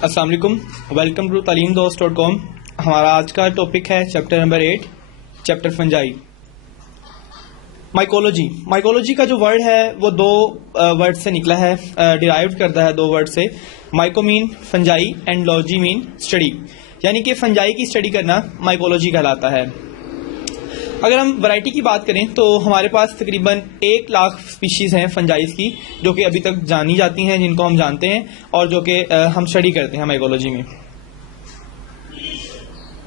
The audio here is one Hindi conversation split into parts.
अस्सलाम वालेकुम, वेलकम टू talimdost.com। हमारा आज का टॉपिक है chapter number 8, chapter fungi. Mycology का जो वर्ड है वो दो वर्ड से निकला है, डिराइव करता है दो वर्ड से। Myco mean fungi and logy mean study, यानी कि फंजाई की स्टडी करना माइकोलॉजी कहलाता है। अगर हम वैरायटी की बात करें तो हमारे पास तकरीबन 1 लाख स्पीशीज़ हैं फंजाइज की, जो कि अभी तक जानी जाती हैं, जिनको हम जानते हैं और जो कि हम स्टडी करते हैं माइकोलॉजी में।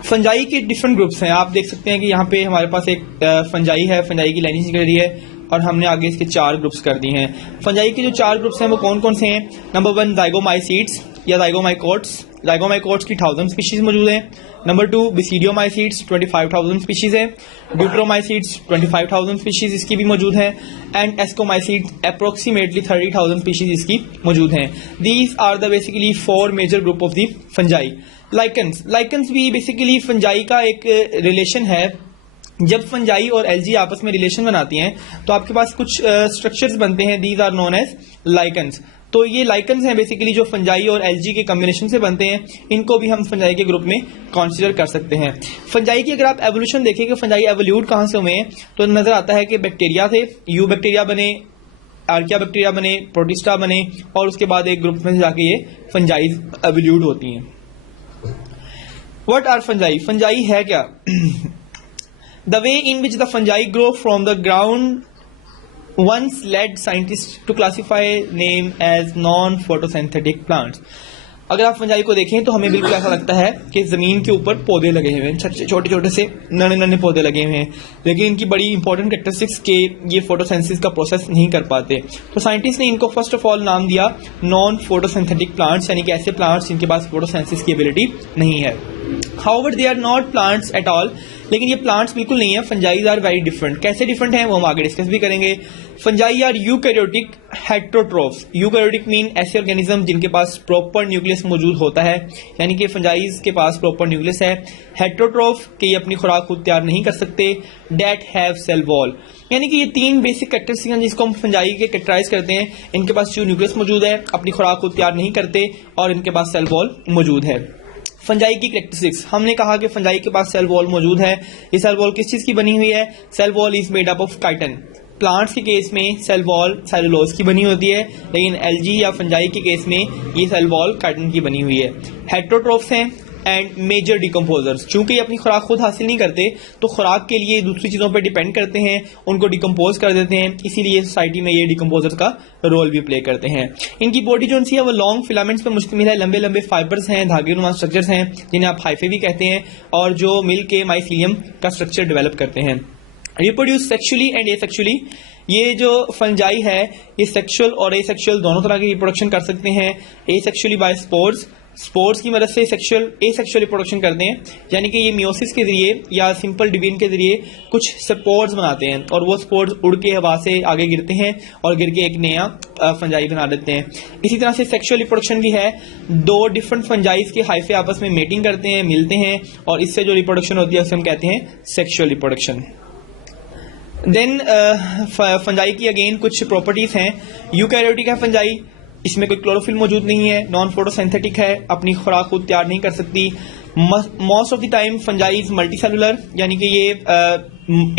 फंजाई के डिफरेंट ग्रुप्स हैं। आप देख सकते हैं कि यहाँ पे हमारे पास एक फंजाई है, फंजाई की लाइनेज कर रही है और हमने आगे इसके 4 ग्रुप्स कर दिए हैं। फंजाई के जो 4 ग्रुप्स हैं वो कौन कौन से हैं? नंबर 1 जाइगोमाइसीड्स या जाइगोमाइकोट्स। जाइगोमाइकोट्स की 1000 स्पीशीज मौजूद हैं। नंबर 2 बेसिडियोमाइसीड्स 25,000 स्पीशीज है। ड्यूट्रोमाइसीड्स 25,000 स्पीशीज इसकी भी मौजूद है। एंड एस्कोमाइसीड्स अप्रोक्सीमेटली 30,000 स्पीशीज इसकी मौजूद हैं। These are the basically 4 major group of the fungi. Lichens भी बेसिकली फंजाई का एक रिलेशन है। जब फंजाई और एल्जी आपस में रिलेशन बनाती हैं तो आपके पास कुछ स्ट्रक्चर्स बनते हैं, these are known as lichens. तो ये लाइकन्स हैं बेसिकली जो फंजाई और एल्जी के कॉम्बिनेशन से बनते हैं, इनको भी हम फंजाई के ग्रुप में कंसीडर कर सकते हैं। फंजाई की अगर आप एवोल्यूशन देखें कि फंजाई एवोल्यूट कहाँ से हुए हैं तो नजर आता है कि बैक्टीरिया थे, यू बैक्टीरिया बने, आर्किया बैक्टीरिया बने, प्रोटिस्टा बने और उसके बाद एक ग्रुप में जाके ये फंजाई एवोल्यूट होती हैं। What are fungi? फंजाई है क्या? The way in which the fungi grow from the ground once led scientists to classify name as non-photosynthetic plants। अगर आप फंजाई को देखें तो हमें बिल्कुल ऐसा लगता है कि जमीन के ऊपर पौधे लगे हुए हैं, छोटे छोटे से नन्हे नन्हे पौधे लगे हुए हैं, लेकिन इनकी बड़ी इंपॉर्टेंट कैरेक्टरिस्टिक्स के ये फोटोसिंथेसिस का प्रोसेस नहीं कर पाते। तो साइंटिस्ट ने इनको फर्स्ट ऑफ ऑल नाम दिया नॉन फोटोसिंथेटिक प्लांट्स, यानी कि ऐसे प्लांट्स जिनके पास फोटोसिंथेसिस की एबिलिटी नहीं है। However they are not plants at all, लेकिन ये प्लांट्स बिल्कुल नहीं है। Fungi are very different. कैसे डिफरेंट हैं वो हम आगे डिस्कस भी करेंगे। Fungi are eukaryotic heterotrophs. Eukaryotic mean ऐसे ऑर्गेनिज्म जिनके पास प्रॉपर न्यूक्लियस मौजूद होता है, यानी कि फंजाइज के पास प्रॉपर न्यूक्लियस है। हेटेरोट्रोफ के ये अपनी खुराक खुद तैयार नहीं कर सकते। डेट हैव सेल वॉल, यानी कि ये 3 बेसिक कैरेक्टरिस्टिक्स हैं जिसको हम फंजाई के कैरेक्टराइज करते हैं। इनके पास जो न्यूक्लियस मौजूद है, अपनी खुराक खुद तैयार नहीं करते और इनके पास सेल वॉल मौजूद है। फंजाई की कैरेक्टरिस्टिक्स, हमने कहा कि फंजाई के पास सेल वॉल मौजूद है। ये सेल वॉल किस चीज की बनी हुई है? Cell wall is made up of chitin. Plants के केस में सेल वॉल सेलुलोज की बनी होती है, लेकिन एल्जी या फंजाई के केस में ये सेल वॉल काइटिन की बनी हुई है। हेटेरोट्रोफ्स हैं एंड मेजर डिकम्पोजर्स। चूंकि ये अपनी खुराक खुद हासिल नहीं करते तो खुराक के लिए दूसरी चीजों पर डिपेंड करते हैं, उनको डिकम्पोज कर देते हैं, इसीलिए सोसाइटी में ये डिकम्पोजर का रोल भी प्ले करते हैं। इनकी बॉडी जो सी है वो लॉन्ग फिलामेंट्स पर मुश्तमिल है, लंबे लंबे फाइबर्स हैं, धागेनुमा स्ट्रक्चर्स हैं जिन्हें आप हाइफे भी कहते हैं, और जो मिल के माइसीलियम का स्ट्रक्चर डेवलप करते हैं। Reproduce sexually and asexually. ये जो फंजाई है ये सेक्सुअल और एसेक्सुअल दोनों तरह की रिप्रोडक्शन कर सकते हैं। एसेक्सुअली बाय स्पोर्स की मदद से एसेक्सुअल रिप्रोडक्शन करते हैं, यानी कि ये मियोसिस के जरिए या सिंपल डिवीजन के जरिए कुछ स्पोर्स बनाते हैं और वो स्पोर्स उड़ के हवा से आगे गिरते हैं और गिर के एक नया फंजाई बना देते हैं। इसी तरह से सेक्सुअल रिप्रोडक्शन भी है। 2 डिफरेंट फंजाइज के हाइफे आपस में मेटिंग करते हैं, मिलते हैं और इससे जो रिप्रोडक्शन होती है उसे हम कहते हैं सेक्सुअल रिप्रोडक्शन। देन फंजाई की अगेन कुछ प्रॉपर्टीज हैं। यूकैरियोटिक है फंजाई, इसमें कोई क्लोरोफिल मौजूद नहीं है, नॉन फोटोसिंथेटिक है, अपनी खुराक खुद तैयार नहीं कर सकती। Most of the time fungi is multi cellular, यानी कि ये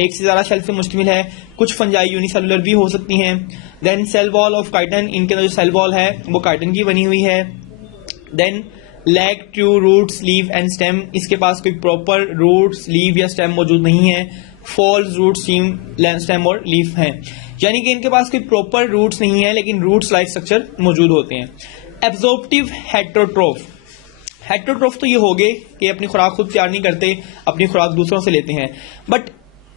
एक से ज्यादा सेल से मुश्तमिल है। कुछ फंजाई यूनिसेलुलर भी हो सकती हैं। Then cell wall of chitin, इनके अंदर जो सेल वॉल है वो काइटिन की बनी हुई है। Then lack true roots leave and stem, इसके पास कोई प्रॉपर रूट्स लीव या स्टेम मौजूद नहीं है। फॉल्स रूट स्टेम और लीफ हैं, यानी कि इनके पास कोई प्रॉपर रूट्स नहीं है लेकिन रूट्स लाइक स्ट्रक्चर मौजूद होते हैं। एब्जॉर्प्टिव हेटेरोट्रोफ तो ये हो गए कि अपनी खुराक खुद तैयार नहीं करते, अपनी खुराक दूसरों से लेते हैं। बट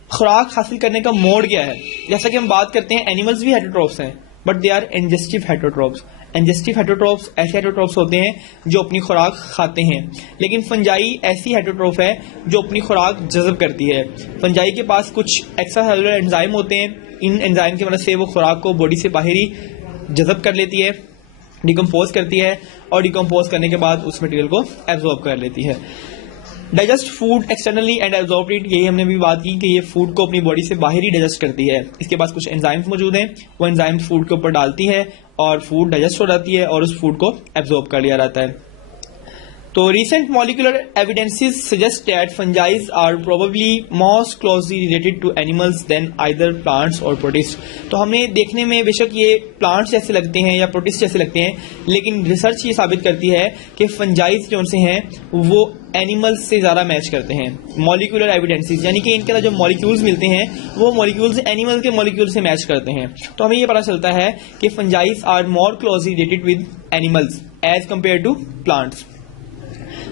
खुराक हासिल करने का मोड क्या है? जैसा कि हम बात करते हैं एनिमल्स भी हेटेरोट्रोफ्स हैं, but they are ingestive हेटेरोट्रोफ्स। Ingestive हेटेरोट्रोफ्स ऐसे हेटेरोट्रोफ्स होते हैं जो अपनी खुराक खाते हैं, लेकिन फंजाई ऐसी हेटेरोट्रोफ है जो अपनी खुराक जज़ब करती है। फंजाई के पास कुछ एक्स्ट्रा सेलुलर एंजाइम होते हैं, इन एंजाइम की मदद से वो खुराक को बॉडी से बाहर ही जज़ब कर लेती है, डिकम्पोज करती है और डिकम्पोज करने के बाद उस मटेरियल को एब्जॉर्ब कर लेती है। Digest food externally and absorb it, यही हमने भी बात की कि ये फूड को अपनी बॉडी से बाहर ही डाइजेस्ट करती है। इसके पास कुछ एंजाइम्स मौजूद हैं, वो एंजाइम्स फूड के ऊपर डालती है और फूड डाइजेस्ट हो जाती है और उस फूड को एब्जॉर्ब कर लिया जाता है। तो recent molecular evidences suggest that fungi are probably most closely related to animals than either plants or protists. तो हमने देखने में बेशक ये प्लांट्स जैसे लगते हैं या प्रोटिस्ट जैसे लगते हैं, लेकिन रिसर्च ये साबित करती है कि फंजाइज जो से हैं वो एनिमल्स से ज़्यादा मैच करते हैं. मॉलिक्यूलर एविडेंसेस यानी कि इनके अंदर जो मॉलिक्यूल्स मिलते हैं वो मॉलिक्यूल्स एनिमल के मॉलिक्यूल से मैच करते हैं. तो हमें ये पता चलता है कि fungi are more closely related with animals as compare to plants.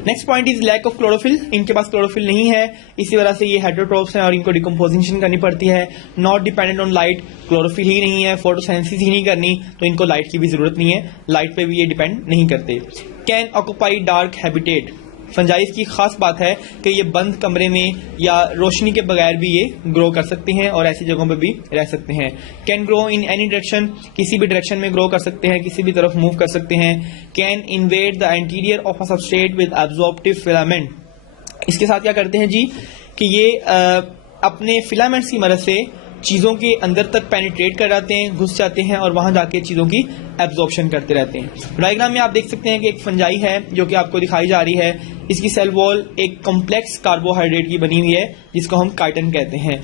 Next point is lack of chlorophyll. इनके पास क्लोरोफिल नहीं है, इसी वजह से ये हेटेरोट्रोफ्स हैं और इनको डिकम्पोजिशन करनी पड़ती है. Not dependent on light, chlorophyll ही नहीं है, फोटोसेंसिस ही नहीं करनी, तो इनको लाइट की भी जरूरत नहीं है, लाइट पे भी ये डिपेंड नहीं करते. Can occupy dark habitat. Fungi की खास बात है कि ये बंद कमरे में या रोशनी के बगैर भी ये ग्रो कर सकते हैं और ऐसी जगहों पे भी रह सकते हैं. Can grow in any direction. किसी भी डायरेक्शन में ग्रो कर सकते हैं, किसी भी तरफ मूव कर सकते हैं. Can invade the interior of a substrate with absorptive filament. इसके साथ क्या करते हैं जी कि ये अपने फिलामेंट्स की मदद से चीज़ों के अंदर तक पेनिट्रेट कर जाते हैं, घुस जाते हैं और वहां जाके चीज़ों की एब्जॉर्प्शन करते रहते हैं. डायग्राम में आप देख सकते हैं कि एक फंजाई है जो कि आपको दिखाई जा रही है. इसकी सेल वॉल एक कॉम्प्लेक्स कार्बोहाइड्रेट की बनी हुई है जिसको हम काइटिन कहते हैं.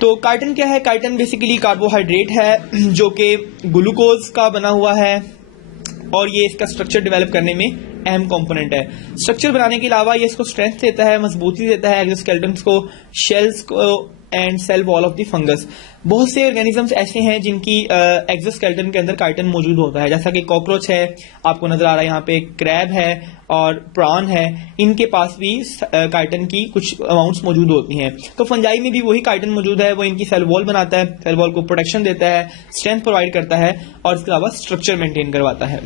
तो काइटिन क्या है? काइटिन बेसिकली कार्बोहाइड्रेट है जो कि ग्लूकोज का बना हुआ है और ये इसका स्ट्रक्चर डेवलप करने में अहम कंपोनेंट है. स्ट्रक्चर बनाने के अलावा ये इसको स्ट्रेंथ देता है, मजबूती देता है एक्सोस्केलेटन्स को, शेल्स को and cell wall of the fungus. बहुत से ऑर्गेनिजम्स ऐसे हैं जिनकी एक्सोस्केलेटन के अंदर काइटिन मौजूद होता है, जैसा कि कॉकरोच है, आपको नजर आ रहा है यहाँ पे, क्रैब है और प्रॉन है. इनके पास भी काइटिन की कुछ अमाउंट्स मौजूद होती हैं. तो फंजाई में भी वही काइटिन मौजूद है, वो इनकी सेल वॉल बनाता है, सेल वॉल को प्रोटेक्शन देता है, स्ट्रेंथ प्रोवाइड करता है और इसके अलावा स्ट्रक्चर मेंटेन करवाता है.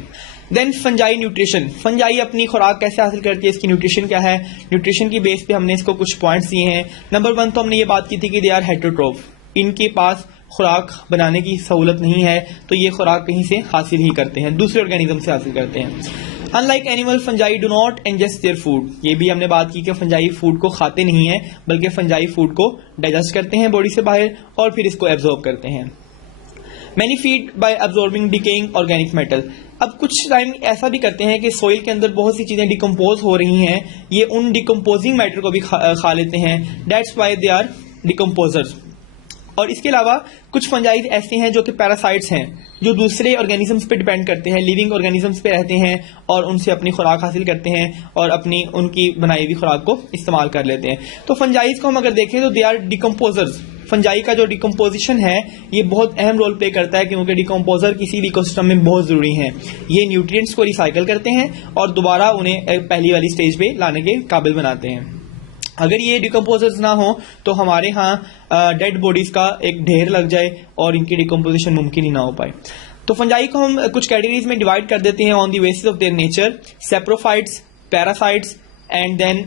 Then fungi nutrition. फंजाई अपनी खुराक कैसे हासिल करती है, इसकी न्यूट्रिशन क्या है? न्यूट्रिशन की बेस पे हमने इसको कुछ पॉइंट्स दिए हैं. नंबर 1 तो हमने ये बात की थी कि दे आर हेटेरोट्रोफ. इनके पास खुराक बनाने की सहूलत नहीं है, तो ये खुराक कहीं से हासिल ही करते हैं, दूसरे ऑर्गेनिज्म से हासिल करते हैं. Unlike animal, fungi do not ingest their food. ये भी हमने बात की कि फंजाई फूड को खाते नहीं है, बल्कि फंजाई फूड को डाइजेस्ट करते हैं बॉडी से बाहर और फिर इसको एब्जॉर्ब करते हैं. Many feed bye absorbing decaying organic metal. अब कुछ टाइम ऐसा भी करते हैं कि सोइल के अंदर बहुत सी चीजें डिकम्पोज हो रही हैं, ये उन डिकम्पोजिंग मैटर को भी खा लेते हैं. That's why they are decomposers. और इसके अलावा कुछ फंजाइज ऐसे हैं जो कि पैरासाइट्स हैं, जो दूसरे ऑर्गेनिजम्स पे डिपेंड करते हैं, लिविंग ऑर्गेनिजम्स पे रहते हैं और उनसे अपनी खुराक हासिल करते हैं और अपनी उनकी बनाई हुई खुराक को इस्तेमाल कर लेते हैं. तो फंजाइज को हम अगर देखें तो दे आर डिकम्पोजर्स. फंजाई का जो डिकम्पोजिशन है ये बहुत अहम रोल प्ले करता है, क्योंकि डिकम्पोजर किसी भी इकोसिस्टम में बहुत जरूरी है. ये न्यूट्रिएंट्स को रिसाइकिल करते हैं और दोबारा उन्हें पहली वाली स्टेज पे लाने के काबिल बनाते हैं. अगर ये डिकम्पोजर्स ना हो तो हमारे यहाँ डेड बॉडीज का एक ढेर लग जाए और इनकी डिकम्पोजिशन मुमकिन ही ना हो पाए. तो फंजाई को हम कुछ कैटेगरीज में डिवाइड कर देते हैं on the basis of their nature. Saprophytes, parasites and then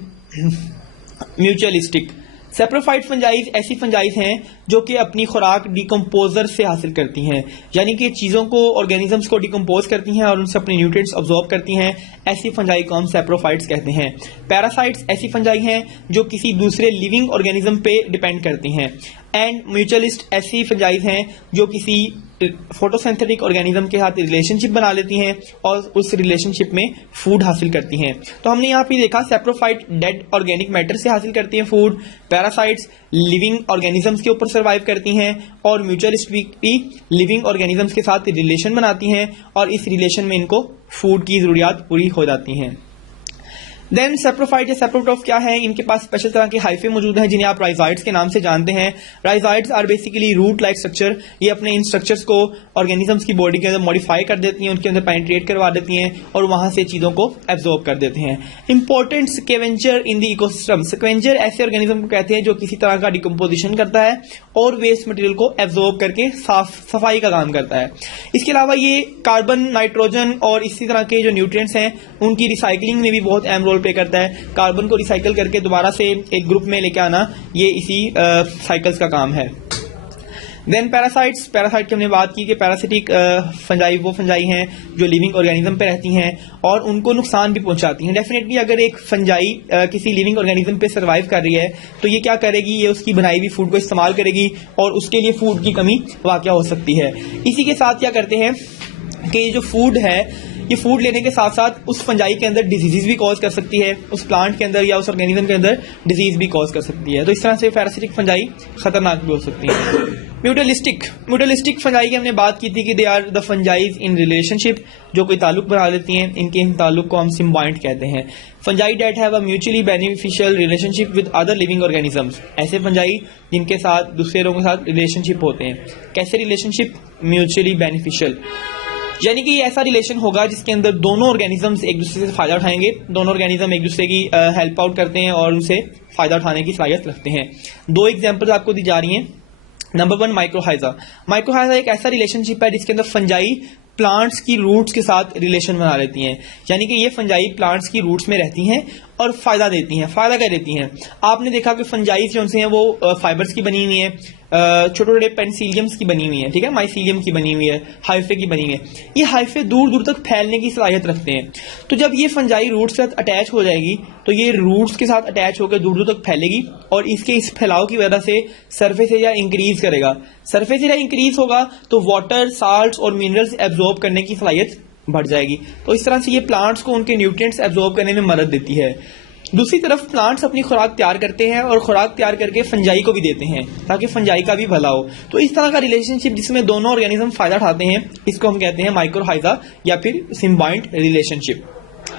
mutualistic. Saprophyte fungi ऐसी फंजाइज हैं जो कि अपनी खुराक डिकम्पोजर से हासिल करती हैं, यानी कि चीज़ों को, ऑर्गेनिजम्स को डिकम्पोज करती हैं और उनसे अपने न्यूट्रिएंट्स अब्सॉर्ब करती हैं. ऐसी फंजाई को हम सेप्रोफाइट्स कहते हैं. पैरासाइट्स ऐसी फंजाई हैं जो किसी दूसरे लिविंग ऑर्गेनिज्म पे डिपेंड करती हैं. एंड म्यूचुअलिस्ट ऐसी फंजाइज हैं जो किसी फोटोसिंथेटिक ऑर्गेनिज्म के साथ रिलेशनशिप बना लेती हैं और उस रिलेशनशिप में फूड हासिल करती हैं. तो हमने यहाँ पे देखा सेप्रोफाइट डेड ऑर्गेनिक मैटर से हासिल करती हैं फूड, पैरासाइट्स लिविंग ऑर्गेनिजम्स के ऊपर सर्वाइव करती हैं और म्यूचुअलिस्ट भी लिविंग ऑर्गेनिजम्स के साथ रिलेशन बनाती हैं और इस रिलेशन में इनको फूड की जरूरियात पूरी हो जाती हैं. देन सेप्रोफाइट या सेप्रोट्रोफ क्या है? इनके पास स्पेशल तरह के हाइफे मौजूद हैं जिन्हें आप राइजाइड्स के नाम से जानते हैं. Rhizoids are basically root like structure. ये अपने इन स्ट्रक्चर्स को ऑर्गेनिजम्स की बॉडी के अंदर मॉडिफाई कर देती हैं, उनके अंदर पेनिट्रेट करवा देती हैं और वहां से चीजों को एब्जॉर्ब कर देते हैं. Important scavenger in the ecosystem. Scavenger ऐसे ऑर्गेनिज्म को कहते हैं जो किसी तरह का डिकम्पोजिशन करता है और वेस्ट मटेरियल को एब्जॉर्ब करके सफाई का काम करता है. इसके अलावा ये कार्बन, नाइट्रोजन और इसी तरह के जो न्यूट्रिएंट्स हैं उनकी रिसाइकलिंग में भी बहुत अहम रोल प्ले करता है. कार्बन को रिसाइकिल करके दोबारा से एक ग्रुप में लेके आना, ये इसी साइकिल्स का काम है. Then parasites. पैरासाइट की हमने बात की कि पैरासिटिक फंजाई वो फंजाई हैं जो लिविंग ऑर्गेनिज्म पे रहती हैं और उनको नुकसान भी पहुंचाती हैं. डेफिनेटली अगर एक फंजाई किसी लिविंग ऑर्गेनिज्म पे सर्वाइव कर रही है तो ये क्या करेगी? ये उसकी बनाई हुई फूड को इस्तेमाल करेगी और उसके लिए फूड की कमी वाक़या हो सकती है. इसी के साथ क्या करते हैं कि ये जो फूड है ये फूड लेने के साथ साथ उस फंजाई के अंदर डिजीज भी कॉज कर सकती है, उस प्लांट के अंदर या उस ऑर्गेनिज्म के अंदर डिजीज भी कॉज कर सकती है। तो इस तरह से पैरासिटिक फंजाई खतरनाक भी हो सकती है। म्यूटलिस्टिक फंजाई की हमने बात की थी कि they are the fungi in relationship, जो कोई ताल्लुक बना लेती हैं। इनके इन ताल्लुक को हम सिम्बाइंट कहते हैं। Fungi that have a mutually beneficial relationship with other living organisms, ऐसे फंजाई जिनके साथ दूसरे लोगों के साथ रिलेशनशिप होते हैं। कैसे रिलेशनशिप? म्यूचुअली बेनिफिशियल, यानी कि ये ऐसा रिलेशन होगा जिसके अंदर दोनों ऑर्गेनिजम्स एक दूसरे से फायदा उठाएंगे, दोनों ऑर्गेनिज्म एक दूसरे की हेल्प आउट करते हैं और उनसे फायदा उठाने की सलाहियत रखते हैं। दो एग्जांपल्स आपको दी जा रही हैं। नंबर 1, माइक्रोहाइजा। माइक्रोहाइजा एक ऐसा रिलेशनशिप है जिसके अंदर फंजाई प्लांट्स की रूट्स के साथ रिलेशन बना लेती हैं, यानी कि ये फंजाई प्लांट्स की रूट्स में रहती हैं और फायदा देती हैं। फायदा क्या देती हैं? आपने देखा कि फंजाई जो हैं वो फाइबर्स की बनी हुई है, छोटे छोटे पेंसिलियम्स की बनी हुई है, ठीक है, माइसीलियम की बनी हुई है, हाइफे की बनी हुई है। ये हाइफे दूर दूर तक फैलने की सलाहियत रखते हैं। तो जब ये फंजाई रूट्स के साथ अटैच हो जाएगी तो ये रूट्स के साथ अटैच होकर दूर दूर तक फैलेगी और इसके इस फैलाव की वजह से सरफेस एरिया इंक्रीज करेगा। सरफेस एरिया इंक्रीज होगा तो वाटर, साल्ट्स और मिनरल्स एब्जॉर्ब करने की सलाहियत बढ़ जाएगी। तो इस तरह से ये प्लांट्स को उनके न्यूट्रिएंट्स एब्जॉर्ब करने में मदद देती है। दूसरी तरफ प्लांट्स अपनी खुराक तैयार करते हैं और खुराक तैयार करके फंजाई को भी देते हैं ताकि फंजाई का भी भला हो। तो इस तरह का रिलेशनशिप जिसमें दोनों ऑर्गेनिज्म फायदा उठाते हैं, इसको हम कहते हैं माइक्रोहाइजा या फिर सिम्बाइंट रिलेशनशिप।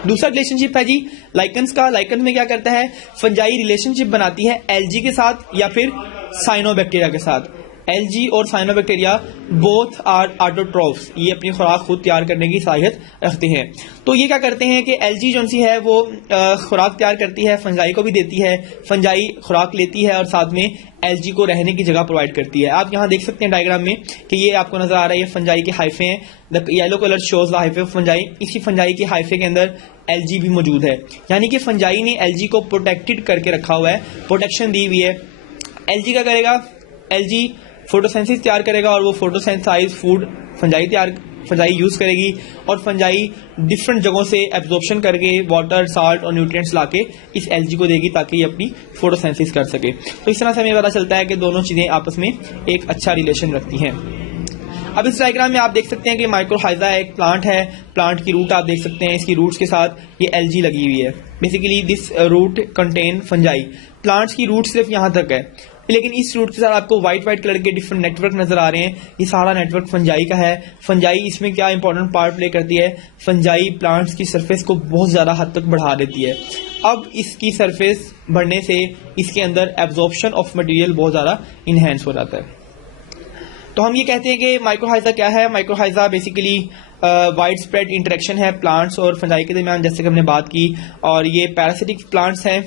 दूसरा रिलेशनशिप है जी लाइकन्स का। लाइकन्स में क्या करता है? फंजाई रिलेशनशिप बनाती है एल्गी के साथ या फिर साइनोबैक्टीरिया के साथ। एल्गी और साइनोबैक्टीरिया बोथ आर ऑटोट्रोफ्स, ये अपनी खुराक खुद तैयार करने की सलाहियत रखते हैं। तो ये क्या करते हैं कि एल्गी जो सी है वो खुराक तैयार करती है, फंजाई को भी देती है, फंजाई खुराक लेती है और साथ में एल्गी को रहने की जगह प्रोवाइड करती है। आप यहाँ देख सकते हैं डायग्राम में कि ये आपको नजर आ रहा है, ये फंजाई के हाइफे हैं। The yellow colour shows the hyphae of fungi. इसी फंजाई के हाइफे के अंदर एल्गी भी मौजूद है, यानी कि फंजाई ने एल्गी को प्रोटेक्टेड करके रखा हुआ है, प्रोटेक्शन दी हुई है। एल्गी क्या करेगा? एल्गी फोटोसेंसिस तैयार करेगा और वो फोटोसेंसाइज फूड फंजाई यूज करेगी और फंजाई डिफरेंट जगहों से एब्जॉर्प्शन करके वाटर, साल्ट और न्यूट्रिएंट्स लाके इस एल्गी को देगी ताकि ये अपनी फोटोसेंसिस कर सके। तो इस तरह से हमें पता चलता है कि दोनों चीजें आपस में एक अच्छा रिलेशन रखती हैं। अब इस डायग्राम में आप देख सकते हैं कि माइक्रोहाइजा एक प्लांट है। प्लांट की रूट आप देख सकते हैं, इसकी रूट्स के साथ ये एल्गी लगी हुई है। Basically this root contain fungi. Plants की रूट सिर्फ यहां तक है, लेकिन इस रूट के साथ आपको व्हाइट कलर के डिफरेंट नेटवर्क नजर आ रहे हैं। ये सारा नेटवर्क फंजाई का है। फंजाई इसमें क्या इंपॉर्टेंट पार्ट प्ले करती है? फंजाई प्लांट्स की सरफेस को बहुत ज्यादा हद तक बढ़ा देती है। अब इसकी सरफेस बढ़ने से इसके अंदर एब्जॉर्प्शन ऑफ मटेरियल बहुत ज्यादा इनहेंस हो जाता है। तो हम ये कहते हैं कि माइक्रोहाइजा क्या है? माइक्रोहाइजा बेसिकली वाइड स्प्रेड इंटरेक्शन है प्लांट्स और फंजाई के दरमियान, जैसे कि हमने बात की। और ये पैरासिटिक प्लांट्स हैं,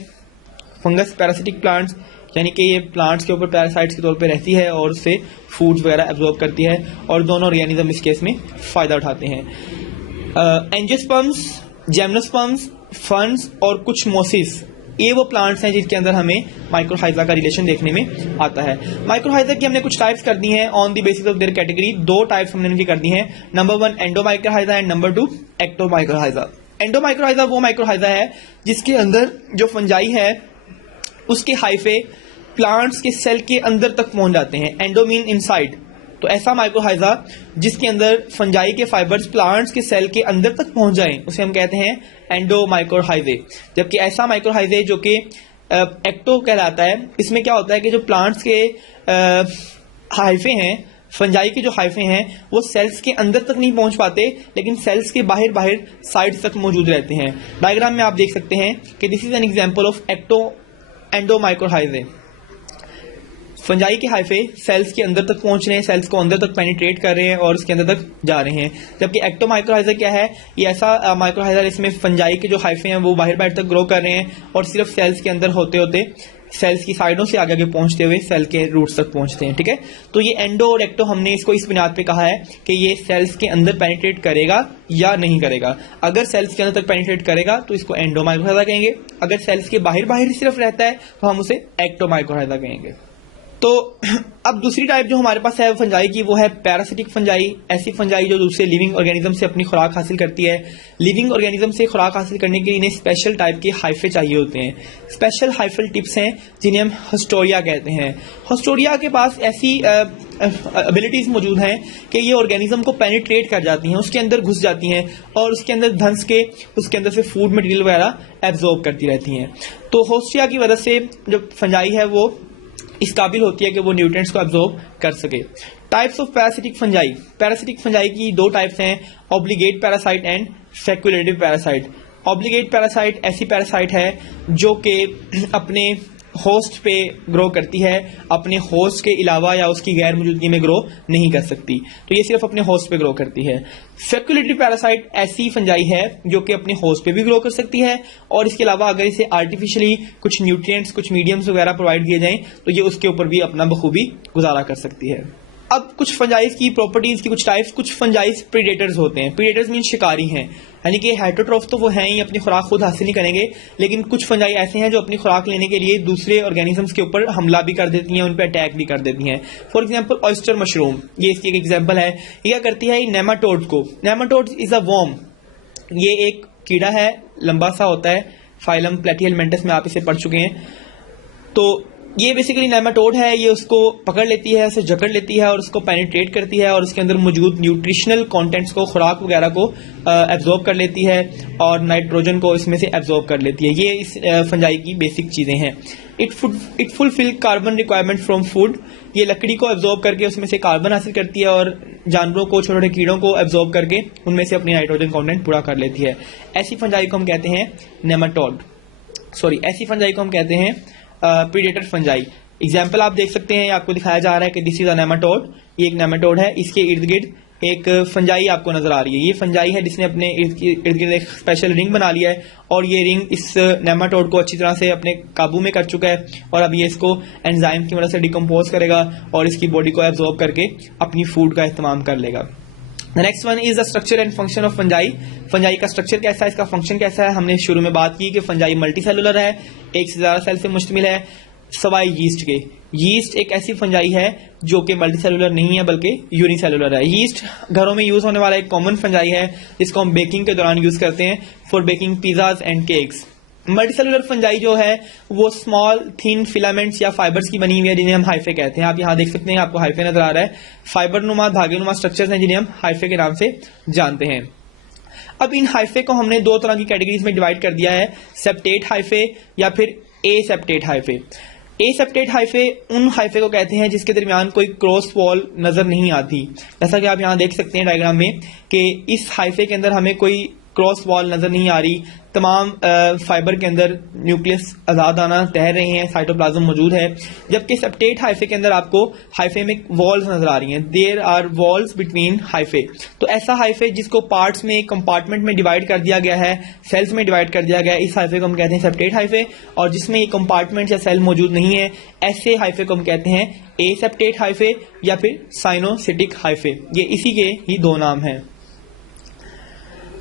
फंगस पैरासिटिक प्लांट्स, यानी कि ये प्लांट्स के ऊपर पैरासाइट्स के तौर पे रहती है और उससे फूड्स वगैरह एब्जॉर्ब करती है और दोनों ऑर्गेनिज्म इस केस में फायदा उठाते हैं। एंजियोस्पर्म्स, जिम्नोस्पर्म्स, फर्न्स और कुछ मोसिस, ये वो प्लांट्स हैं जिनके अंदर हमें माइक्रोहाइजा का रिलेशन देखने में आता है। माइक्रोहाइजा की हमने कुछ टाइप्स कर दी हैं on the basis of their category. दो टाइप्स हमने इनकी कर दी हैं। Number 1 endomycorrhiza and number 2 ectomycorrhiza. Endomycorrhiza वो माइक्रोहाइजा है जिसके अंदर जो फंजाई है उसके हाइफे प्लांट्स के सेल के अंदर तक पहुंच जाते हैं। Endo mean inside. तो ऐसा माइक्रोहाइजा जिसके अंदर फंजाई के फाइबर्स प्लांट्स के सेल के अंदर तक पहुंच जाएं उसे हम कहते हैं एंडोमाइक्रोहाइजे। जबकि ऐसा माइक्रोहाइजे जो कि एक्टो कहलाता है, इसमें क्या होता है कि जो प्लांट्स के हाइफे हैं, फंजाई के जो हाइफे हैं, वो सेल्स के अंदर तक नहीं पहुंच पाते लेकिन सेल्स के बाहर बाहर साइड तक मौजूद रहते हैं। डायग्राम में आप देख सकते हैं कि this is an example of endomycorrhizae. Fungi के हाइफे सेल्स के अंदर तक पहुंच रहे हैं, सेल्स को अंदर तक पेनिट्रेट कर रहे हैं और उसके अंदर तक जा रहे हैं। जबकि एक्टोमाइक्रोहाइजा क्या है? ये ऐसा माइक्रोहाइजा इसमें फंजाई के जो हाइफे हैं वो बाहर तक ग्रो कर रहे हैं और सिर्फ सेल्स के अंदर होते होते सेल्स की साइडों से आगे पहुंचते हुए सेल के रूट्स तक पहुंचते हैं। ठीक है, तो ये एंडो और एक्टो हमने इसको इस बुनियाद पे कहा है कि ये सेल्स के अंदर पेनिट्रेट करेगा या नहीं करेगा। अगर सेल्स के अंदर तक पेनिट्रेट करेगा तो इसको एंडोमाइक्रोहाइजा कहेंगे। अगर सेल्स के बाहर बाहर सिर्फ रहता है तो हम उसे एक्टोमाइक्रोहाइजा कहेंगे। तो अब दूसरी टाइप जो हमारे पास है फंजाई की, वो है पैरासिटिक फंजाई। ऐसी फंजाई जो दूसरे लिविंग ऑर्गेनिज्म से अपनी खुराक हासिल करती है। लिविंग ऑर्गेनिज्म से खुराक हासिल करने के लिए इन्हें स्पेशल टाइप के हाइफे चाहिए होते हैं। स्पेशल हाइफल टिप्स हैं जिन्हें हम हस्टोरिया कहते हैं। हस्टोरिया के पास ऐसी एबिलिटीज मौजूद हैं कि ये ऑर्गेनिज्म को पेनिट्रेट कर जाती हैं, उसके अंदर घुस जाती हैं और उसके अंदर धंस के उसके अंदर से फूड मटेरियल वगैरह एब्जॉर्ब करती रहती हैं। तो हस्टोरिया की वजह से जो फंजाई है वो इस काबिल होती है कि वो न्यूट्रिएंट्स को एब्जॉर्ब कर सके। Types of parasitic fungi. Parasitic fungi की दो टाइप्स हैं, obligate parasite and facultative parasite. Obligate parasite ऐसी पैरासाइट है जो कि अपने होस्ट पे ग्रो करती है, अपने होस्ट के अलावा या उसकी गैर मौजूदगी में ग्रो नहीं कर सकती, तो ये सिर्फ अपने होस्ट पे ग्रो करती है। फेकुलेटरी पैरासाइट ऐसी फंजाई है जो कि अपने होस्ट पे भी ग्रो कर सकती है और इसके अलावा अगर इसे आर्टिफिशियली कुछ न्यूट्रिएंट्स, कुछ मीडियम्स वगैरह प्रोवाइड किए जाएं तो ये उसके ऊपर भी अपना बखूबी गुजारा कर सकती है। अब कुछ फंजाइज की प्रॉपर्टीज की कुछ टाइप्स। कुछ फंजाइज प्रीडेटर्स होते हैं। प्रीडेटर्स मीन शिकारी हैं, यानी कि हेटरोट्रॉफ तो वो हैं ही, अपनी खुराक खुद हासिल नहीं करेंगे, लेकिन कुछ फंजाई ऐसे हैं जो अपनी खुराक लेने के लिए दूसरे ऑर्गेनिजम्स के ऊपर हमला भी कर देती हैं, उन पर अटैक भी कर देती हैं। फॉर एग्जांपल ऑयस्टर मशरूम, ये इसकी एक एग्जांपल है। ये क्या करती है, नेमाटोड को, नेमाटोड इज अ वर्म, ये एक कीड़ा है, लंबा सा होता है, फाइलम प्लेटिहेलमिंथस में आप इसे पढ़ चुके हैं। तो ये बेसिकली नेमाटोड है, ये उसको पकड़ लेती है, उसे जकड़ लेती है और उसको पेनिट्रेट करती है और उसके अंदर मौजूद न्यूट्रिशनल कंटेंट्स को, खुराक वगैरह को एब्जॉर्ब कर लेती है और नाइट्रोजन को इसमें से एब्जॉर्ब कर लेती है। ये इस फंजाई की बेसिक चीजें हैं। It fulfil carbon requirement from food, ये लकड़ी को एब्जॉर्ब करके उसमें से कार्बन हासिल करती है और जानवरों को, छोटे छोटे कीड़ों को एब्जॉर्ब करके उनमें से अपनी नाइट्रोजन कंटेंट पूरा कर लेती है। ऐसी फंजाई को हम कहते हैं नेमाटोड, ऐसी फंजाई को हम कहते हैं प्रीडेटर फंजाई। एग्जाम्पल आप देख सकते हैं, आपको दिखाया जा रहा है कि दिस इज अ नेमाटोड, ये एक नेमाटोड है, इसके इर्द गिर्द एक फंजाई आपको नजर आ रही है। ये फंजाई है जिसने अपने इर्द गिर्द एक स्पेशल रिंग बना लिया है और ये रिंग इस नेमाटोड को अच्छी तरह से अपने काबू में कर चुका है और अब ये इसको एंजाइम की मदद से डिकम्पोज करेगा और इसकी बॉडी को एब्जॉर्ब करके अपनी फूड का इस्तेमाल कर लेगा। Next one is the structure and function of fungi. Fungi का स्ट्रक्चर कैसा है, इसका फंक्शन कैसा है। हमने शुरू में बात की कि फंजाई मल्टी सेलुलर है, एक से ज्यादा सेल से मुश्तमिल है, सवाई यीस्ट के। यीस्ट एक ऐसी फंजाई है जो कि मल्टी सेलुलर नहीं है बल्कि यूनिसेलुलर है। यीस्ट घरों में यूज होने वाला एक कॉमन फंजाई है जिसको हम बेकिंग के दौरान यूज करते हैं for baking pizzas and cakes. Multicellular fungi जो है वो स्मॉल थिन फिलामेंट्स या फाइबर्स की बनी हुई है जिन्हें हम हाइफे कहते हैं। आप यहाँ देख सकते हैं, आपको हाइफे नजर आ रहा है। फाइबर नुमा, धागे नुमा स्ट्रक्चर्स हैं जिन्हें हम हाइफे के नाम से जानते हैं। अब इन हाइफे को हमने दो तरह की कैटेगरीज में डिवाइड कर दिया है, सेप्टेट हाइफे या फिर ए सेप्टेट हाइफे। ए सेप्टेट हाइफे उन हाइफे को कहते हैं जिसके दरमियान कोई क्रॉस वॉल नजर नहीं आती। जैसा कि आप यहाँ देख सकते हैं डायग्राम में कि इस हाइफे के अंदर हमें कोई क्रॉस वॉल नजर नहीं आ रही, तमाम फाइबर के अंदर न्यूक्लियस आजाद आना तैर रहे हैं, साइटोप्लाज्म मौजूद है। जबकि सेप्टेट हाइफे के अंदर आपको हाइफे में वॉल्स नजर आ रही हैं, there are walls between hyphae. तो ऐसा हाइफे जिसको पार्ट्स में, कंपार्टमेंट में डिवाइड कर दिया गया है, सेल्स में डिवाइड कर दिया गया है, इस हाइफे को हम कहते हैं सेप्टेट हाइफे। और जिसमें ये कंपार्टमेंट या सेल मौजूद नहीं है, ऐसे हाइफे को हम कहते हैं ए सेप्टेट हाइफे या फिर साइनोसिटिक हाइफे। ये इसी के ही दो नाम हैं।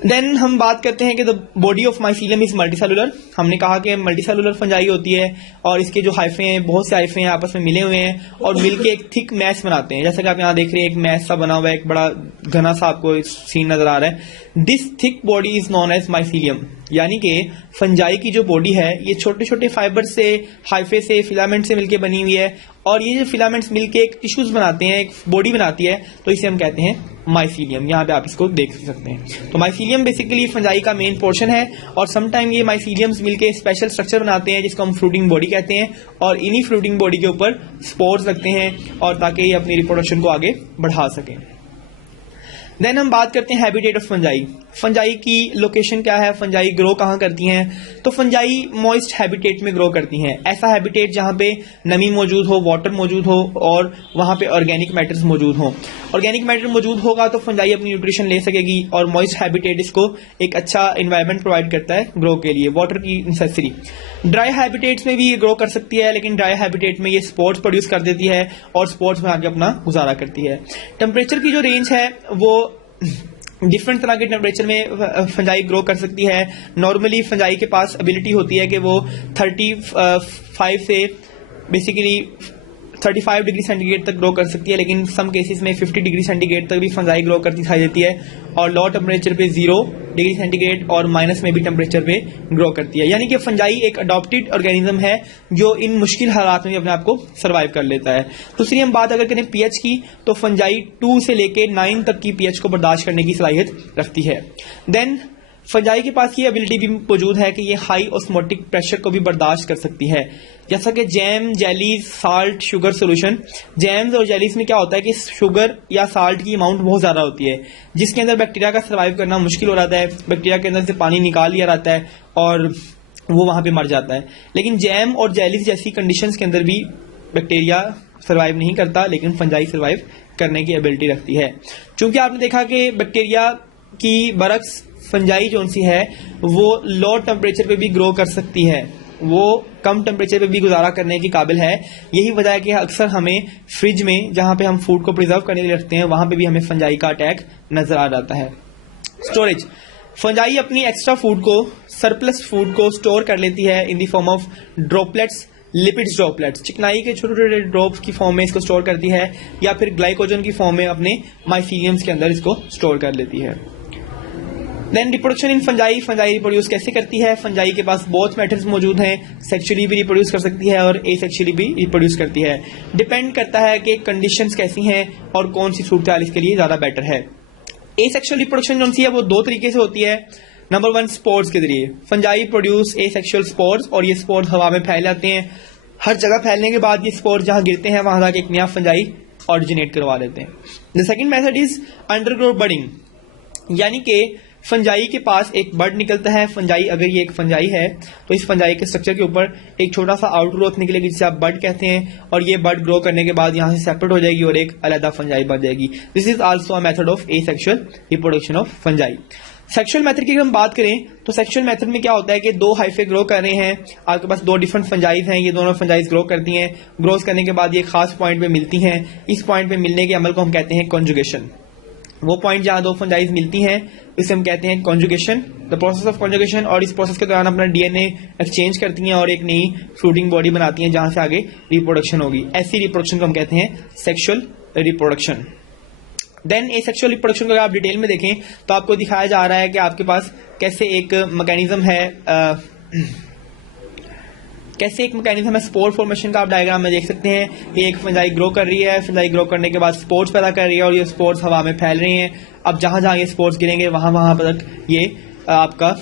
देन हम बात करते हैं कि the body of mycelium is multicellular. हमने कहा कि मल्टीसेलुलर फंजाई होती है और इसके जो हाइफे हैं, बहुत से हाइफे हैं, आपस में मिले हुए हैं और मिलके एक थिक मैस बनाते हैं। जैसा कि आप यहाँ देख रहे हैं, एक मैस सा बना हुआ है, एक बड़ा घना सा आपको सीन नजर आ रहा है। This thick body is known as mycelium, यानी कि फंजाई की जो बॉडी है ये छोटे छोटे फाइबर से, हाइफे से, फिलामेंट से मिलकर बनी हुई है और ये जो फिलामेंट्स मिलके एक टिश्यूज बनाते हैं, एक बॉडी बनाती है, तो इसे हम कहते हैं माइसीलियम। यहाँ पे आप इसको देख सकते हैं। तो माइसीलियम बेसिकली फंजाई का मेन पोर्शन है और समटाइम ये माइसीलियम्स मिलके स्पेशल स्ट्रक्चर बनाते हैं जिसको हम फ्रूटिंग बॉडी कहते हैं और इन्हीं फ्रूटिंग बॉडी के ऊपर स्पोर्स लगते हैं और ताकि ये अपनी रिप्रोडक्शन को आगे बढ़ा सकें। देन हम बात करते हैं हैबिटेट ऑफ फंजाई। फंजाई की लोकेशन क्या है, फंजाई ग्रो कहाँ करती हैं। तो फंजाई मॉइस्ट हैबिटेट में ग्रो करती हैं, ऐसा हैबिटेट जहाँ पे नमी मौजूद हो, वाटर मौजूद हो और वहाँ पे ऑर्गेनिक मैटर्स मौजूद हो। ऑर्गेनिक मैटर मौजूद होगा तो फंजाई अपनी न्यूट्रिशन ले सकेगी और मॉइस्ट हैबिटेट इसको एक अच्छा एनवायरनमेंट प्रोवाइड करता है ग्रो के लिए, वाटर की नेसेसरी। ड्राई हैबिटेट्स में भी ये ग्रो कर सकती है, लेकिन ड्राई हैबिटेट में ये स्पोर्स प्रोड्यूस कर देती है और स्पोर्स में आके अपना गुजारा करती है। टेम्परेचर की जो रेंज है वो डिफरेंट तरह के टेम्परेचर में फंजाई ग्रो कर सकती है। नॉर्मली फंजाई के पास एबिलिटी होती है कि वो 35 से बेसिकली 35 डिग्री सेंटीग्रेड तक ग्रो कर सकती है, लेकिन सम केसेस में 50 डिग्री सेंटीग्रेड तक भी फंजाई ग्रो करती दिखाई देती है, और लो टेम्परेचर पे 0 डिग्री सेंटीग्रेड और माइनस में भी टेम्परेचर पे ग्रो करती है। यानी कि फंजाई एक अडॉप्टेड ऑर्गेनिज्म है जो इन मुश्किल हालात में भी अपने आप को सर्वाइव कर लेता है। दूसरी हम बात अगर करें पीएच की, तो फंजाई 2 से लेके 9 तक की पीएच को बर्दाश्त करने की सलाहियत रखती है। देन फंजाई के पास ये एबिलिटी भी मौजूद है कि ये हाई ऑस्मोटिक प्रेशर को भी बर्दाश्त कर सकती है, जैसा कि jam, jellies, salt, sugar solution. Jams और जेलीज में क्या होता है कि शुगर या साल्ट की अमाउंट बहुत ज्यादा होती है, जिसके अंदर बैक्टीरिया का सर्वाइव करना मुश्किल हो जाता है। बैक्टीरिया के अंदर से पानी निकाल लिया जाता है और वो वहां पे मर जाता है। लेकिन जैम और जेलीज जैसी कंडीशंस के अंदर भी बैक्टीरिया सर्वाइव नहीं करता, लेकिन फंजाई सर्वाइव करने की एबिलिटी रखती है। चूंकि आपने देखा कि बैक्टीरिया की बरक्स फंजाई जो सी है वो लो टेम्परेचर पे भी ग्रो कर सकती है, वो कम टेम्परेचर पे भी गुजारा करने की काबिल है। यही वजह है कि अक्सर हमें फ्रिज में जहां पे हम फूड को प्रिजर्व करने के लिए रखते हैं वहां पे भी हमें फंजाई का अटैक नजर आ जाता है। स्टोरेज, फंजाई अपनी एक्स्ट्रा फूड को, सरप्लस फूड को स्टोर कर लेती है in the form of droplets, lipids droplets, चिकनाई के छोटे छोटे ड्रॉप्स की फॉर्म में इसको स्टोर करती है, या फिर ग्लाइकोजन की फॉर्म में अपने माइसीलियम्स के अंदर इसको स्टोर कर लेती है। Then reproduction in fungi, fungi reproduce कैसे करती है? फंजाई के पास बोथ मेथड्स मौजूद हैं, सेक्सुअली भी रिप्रोड्यूस कर सकती है और एसेक्सुअली भी रिप्रोड्यूस करती है। डिपेंड करता है कि कंडीशंस कैसी हैं और कौन सी सूरत इसके लिए ज्यादा बेटर है। एसेक्सुअल रिप्रोडक्शन जो है वो 2 तरीके से होती है। नंबर 1, स्पोर्स के जरिए। फंजाई प्रोड्यूस एसेक्सुअल स्पोर्स, और ये स्पोर्स हवा में फैल जाते हैं। हर जगह फैलने के बाद ये स्पोर्स जहां गिरते हैं वहां जाके एक नया फंजाई ऑरिजिनेट करवा देते हैं। The second method is undergrowth budding, यानी कि फंजाई के पास एक बड निकलता है। फंजाई, अगर ये एक फंजाई है तो इस फंजाई के स्ट्रक्चर के ऊपर एक छोटा सा आउटग्रोथ निकलेगी जिसे आप बड कहते हैं, और ये बड ग्रो करने के बाद यहाँ से सेपरेट हो जाएगी और एक अलग फंजाई बन जाएगी। This is also a method of asexual reproduction of fungi. Sexual method की अगर हम बात करें तो सेक्सुअल मेथड में क्या होता है कि 2 हाइफे ग्रो कर रहे हैं, आपके पास 2 डिफरेंट फंजाइज हैं, ये दोनों फंजाइज ग्रो करती हैं। ग्रोथ करने के बाद ये खास पॉइंट पे मिलती हैं। इस पॉइंट पे मिलने के अमल को हम कहते हैं कॉन्जुगेशन। वो पॉइंट जहां 2 फंजाइज मिलती हैं इसे हम कहते हैं conjugation, the process of conjugation. और इस प्रोसेस के दौरान अपना डीएनए एक्सचेंज करती हैं और एक नई फ्रूटिंग बॉडी बनाती हैं जहां से आगे रिप्रोडक्शन होगी। ऐसी रिप्रोडक्शन को हम कहते हैं sexual reproduction. Then asexual reproduction को अगर आप डिटेल में देखें तो आपको दिखाया जा रहा है कि आपके पास कैसे एक मैकेनिज्म है, स्पोर फॉर्मेशन का आप डायग्राम में देख सकते हैं कि एक फंजाई ग्रो कर रही है, फंजाई ग्रो करने के बाद स्पोर्स पैदा कर रही है और ये स्पोर्स हवा में फैल रहे हैं। अब जहां जहां ये स्पोर्स गिरेंगे वहां वहां तक ये आपका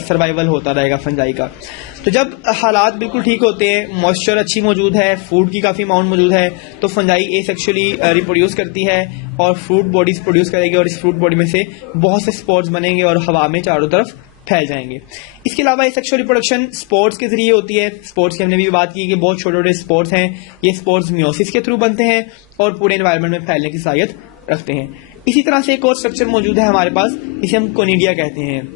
सर्वाइवल होता रहेगा फंजाई का। तो जब हालात बिल्कुल ठीक होते हैं, मॉइस्चर अच्छी मौजूद है, फूड की काफी अमाउंट मौजूद है, तो फंजाई एसेक्सुअली रिप्रोड्यूस करती है और फ्रूट बॉडीज प्रोड्यूस करेगी और इस फ्रूट बॉडी में से बहुत से स्पोर्स बनेंगे और हवा में चारों तरफ फैल जाएंगे। इसके अलावा एसेक्सुअल रिप्रोडक्शन स्पोर्स के जरिए होती है। स्पोर्स की हमने भी बात की कि बहुत छोटे छोटे स्पोर्स हैं, ये स्पोर्स मियोसिस के थ्रू बनते हैं और पूरे एनवायरनमेंट में फैलने की सलाहियत रखते हैं। इसी तरह से एक और स्ट्रक्चर मौजूद है हमारे पास, इसे हम कोनिडिया कहते हैं।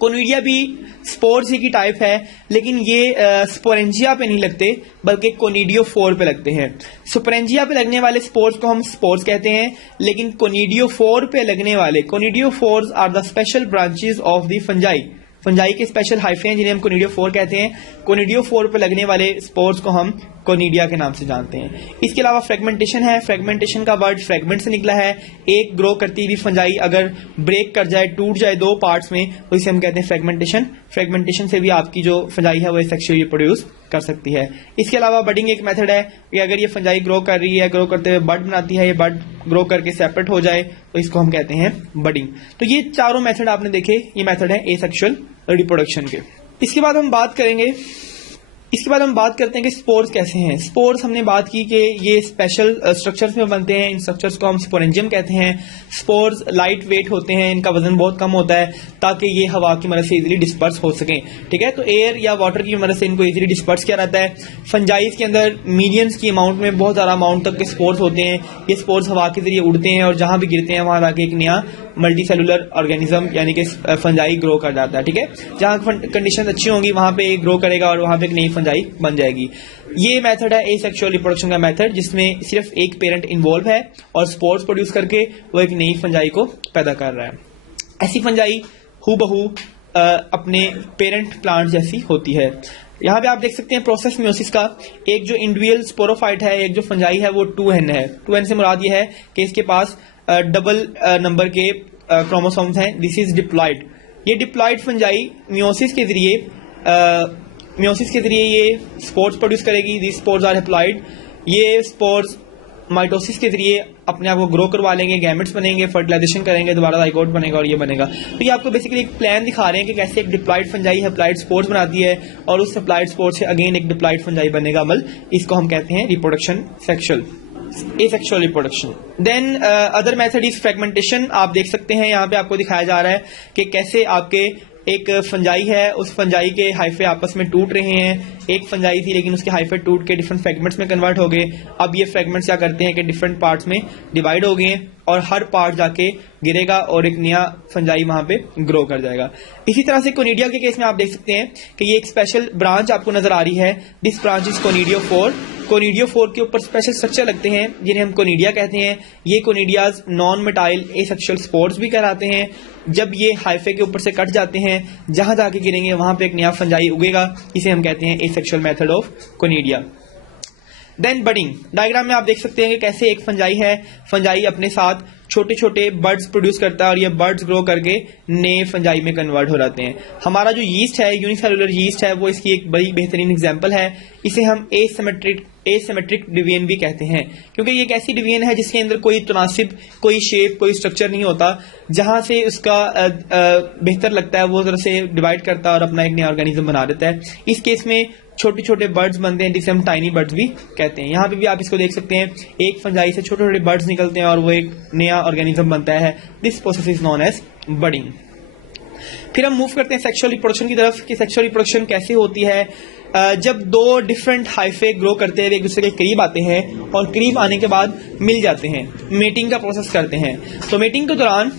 कोनिडिया भी स्पोर्स ही की टाइप है, लेकिन ये स्पोरेंजिया पे नहीं लगते बल्कि कोनिडियोफोर पे लगते हैं। स्पोरेंजिया पे लगने वाले स्पोर्स को हम स्पोर्स कहते हैं, लेकिन कोनिडियोफोर पे लगने वाले, conidiophores are the special branches of the fungi. Fungi के स्पेशल हाइफे हैं जिन्हें हम कोनिडियोफोर कहते हैं। कोनिडियोफोर पे लगने वाले स्पोर्स को हम कोनिडिया के नाम से जानते हैं। इसके अलावा फ्रेगमेंटेशन है। फ्रेगमेंटेशन का वर्ड फ्रेगमेंट से निकला है। एक ग्रो करती हुई फंजाई अगर ब्रेक कर जाए, टूट जाए 2 पार्ट्स में, तो इसे हम कहते हैं फ्रेगमेंटेशन। फ्रेगमेंटेशन से भी आपकी जो फंजाई है वो सेक्सुअली रिप्रोड्यूस कर सकती है। इसके अलावा बडिंग एक मेथड है कि अगर ये फंजाई ग्रो कर रही है, ग्रो करते हुए बड बनाती है, ये बड ग्रो करके सेपरेट हो जाए तो इसको हम कहते हैं बडिंग। तो ये चारों मेथड आपने देखे, ये मेथड है एसेक्सुअल रिप्रोडक्शन के। इसके बाद हम बात करते हैं कि स्पोर्स कैसे हैं। स्पोर्स हमने बात की कि ये स्पेशल स्ट्रक्चर्स में बनते हैं, इन स्ट्रक्चर्स को हम स्पोरेंजियम कहते हैं। स्पोर्स लाइट वेट होते हैं, इनका वजन बहुत कम होता है ताकि ये हवा की मदद से इजीली डिस्पर्स हो सकें। ठीक है, तो एयर या वाटर की मदद से इनको इजीली डिस्पर्स किया जाता है। फंजाइज के अंदर मिलियंस की अमाउंट में, बहुत ज्यादा अमाउंट तक के स्पोर्स होते हैं। ये स्पोर्स हवा के जरिए उड़ते हैं और जहां भी गिरते हैं वहां जाके एक नया मल्टी सेलुलर ऑर्गेनिज्म यानी कि फंजाई ग्रो कर जाता है। ठीक है, जहां कंडीशन अच्छी होंगी वहां पे ग्रो करेगा और वहां पे एक नई फंजाई बन जाएगी। ये मेथड है एसेक्सुअल रिप्रोडक्शन का मेथड, जिसमें सिर्फ एक पेरेंट इन्वॉल्व है और स्पोर्स प्रोड्यूस करके वो एक नई फंजाई को पैदा कर रहा है। ऐसी फंजाई हूबहू अपने पेरेंट प्लांट जैसी होती है। यहाँ पे आप देख सकते हैं प्रोसेस मियोसिस का एक जो इंडिविजुअल स्पोरोफाइट है, एक जो फंजाई है वो 2n है। 2n से मुराद ये है कि इसके पास डबल नंबर के क्रोमोसोम्स हैं। This is diploid. ये डिप्लॉइड फंजाई मियोसिस के जरिए ये स्पोर्स प्रोड्यूस करेगी। This spores are haploid. ये स्पोर्स माइटोसिस के जरिए अपने आप को ग्रो करवा लेंगे, गैमेट्स बनेंगे, फर्टिलाइजेशन करेंगे, दोबारा जाइगोट बनेगा और ये बनेगा। तो ये आपको बेसिकली एक प्लान दिखा रहे हैं कि कैसे एक डिप्लॉइड फंजाई हैप्लॉइड स्पोर्स बनाती है और उस हैप्लॉइड स्पोर्स से अगेन एक डिप्लॉइड फंजाई बनेगा अमल। इसको हम कहते हैं reproduction sexual, asexual reproduction. Then other method is fragmentation. आप देख सकते हैं यहाँ पे आपको दिखाया जा रहा है कि कैसे आपके एक फंजाई है, उस फंजाई के हाइफे आपस में टूट रहे हैं। एक फंजाई थी लेकिन उसके हाइफे टूट के डिफरेंट फ्रेगमेंट्स में कन्वर्ट हो गए। अब ये फ्रेगमेंट्स क्या करते हैं कि डिफरेंट पार्ट्स में डिवाइड हो गए और हर पार्ट जाके गिरेगा और एक नया फंजाई वहां पे ग्रो कर जाएगा। इसी तरह से कोनिडिया के केस में आप देख सकते हैं कि ये एक स्पेशल ब्रांच आपको नजर आ रही है। This branch is conidiophore. Conidiophore के ऊपर स्पेशल स्ट्रक्चर लगते हैं जिन्हें हम कोनिडिया कहते हैं। ये कोनिडियाज नॉन मेटाइल एसेक्सुअल स्पोर्स भी कहलाते हैं। जब ये हाइफे के ऊपर से कट जाते हैं, जहां जाके गिरेंगे वहां पे एक नया फंजाई उगेगा। इसे हम कहते हैं asexual method of conidia. Then budding. Diagram में आप देख सकते हैं कि कैसे एक फंजाई है, फंजाई अपने साथ छोटे छोटे बर्ड्स प्रोड्यूस करता है और ये बर्ड्स ग्रो करके नए फंजाई में कन्वर्ट हो जाते हैं। हमारा जो यीस्ट है, यूनिसेलुलर यीस्ट है, वो इसकी एक बड़ी बेहतरीन एग्जांपल है। इसे हम एसिमेट्रिक डिवीजन भी कहते हैं क्योंकि ये एक ऐसी डिवीजन है जिसके अंदर कोई तनासिब, कोई शेप, कोई स्ट्रक्चर नहीं होता। जहां से उसका बेहतर लगता है वो तरह से डिवाइड करता है और अपना एक नया ऑर्गेनिज्म बना देता है। इस केस में छोटे छोटे बर्ड्स बनते हैं जिसे हम टाइनी बर्ड्स भी कहते हैं। यहाँ पे भी आप इसको देख सकते हैं, एक फंजाई से छोटे छोटे बर्ड्स निकलते हैं और वो एक नया ऑर्गेनिज्म बनता है। This process is known as budding. फिर हम मूव करते हैं सेक्सुअल रिप्रोडक्शन की तरफ कि सेक्सुअल रिप्रोडक्शन कैसे होती है। जब दो डिफरेंट हाइफे ग्रो करते हैं, एक दूसरे के करीब आते हैं और करीब आने के बाद मिल जाते हैं, मेटिंग का प्रोसेस करते हैं। तो मेटिंग के दौरान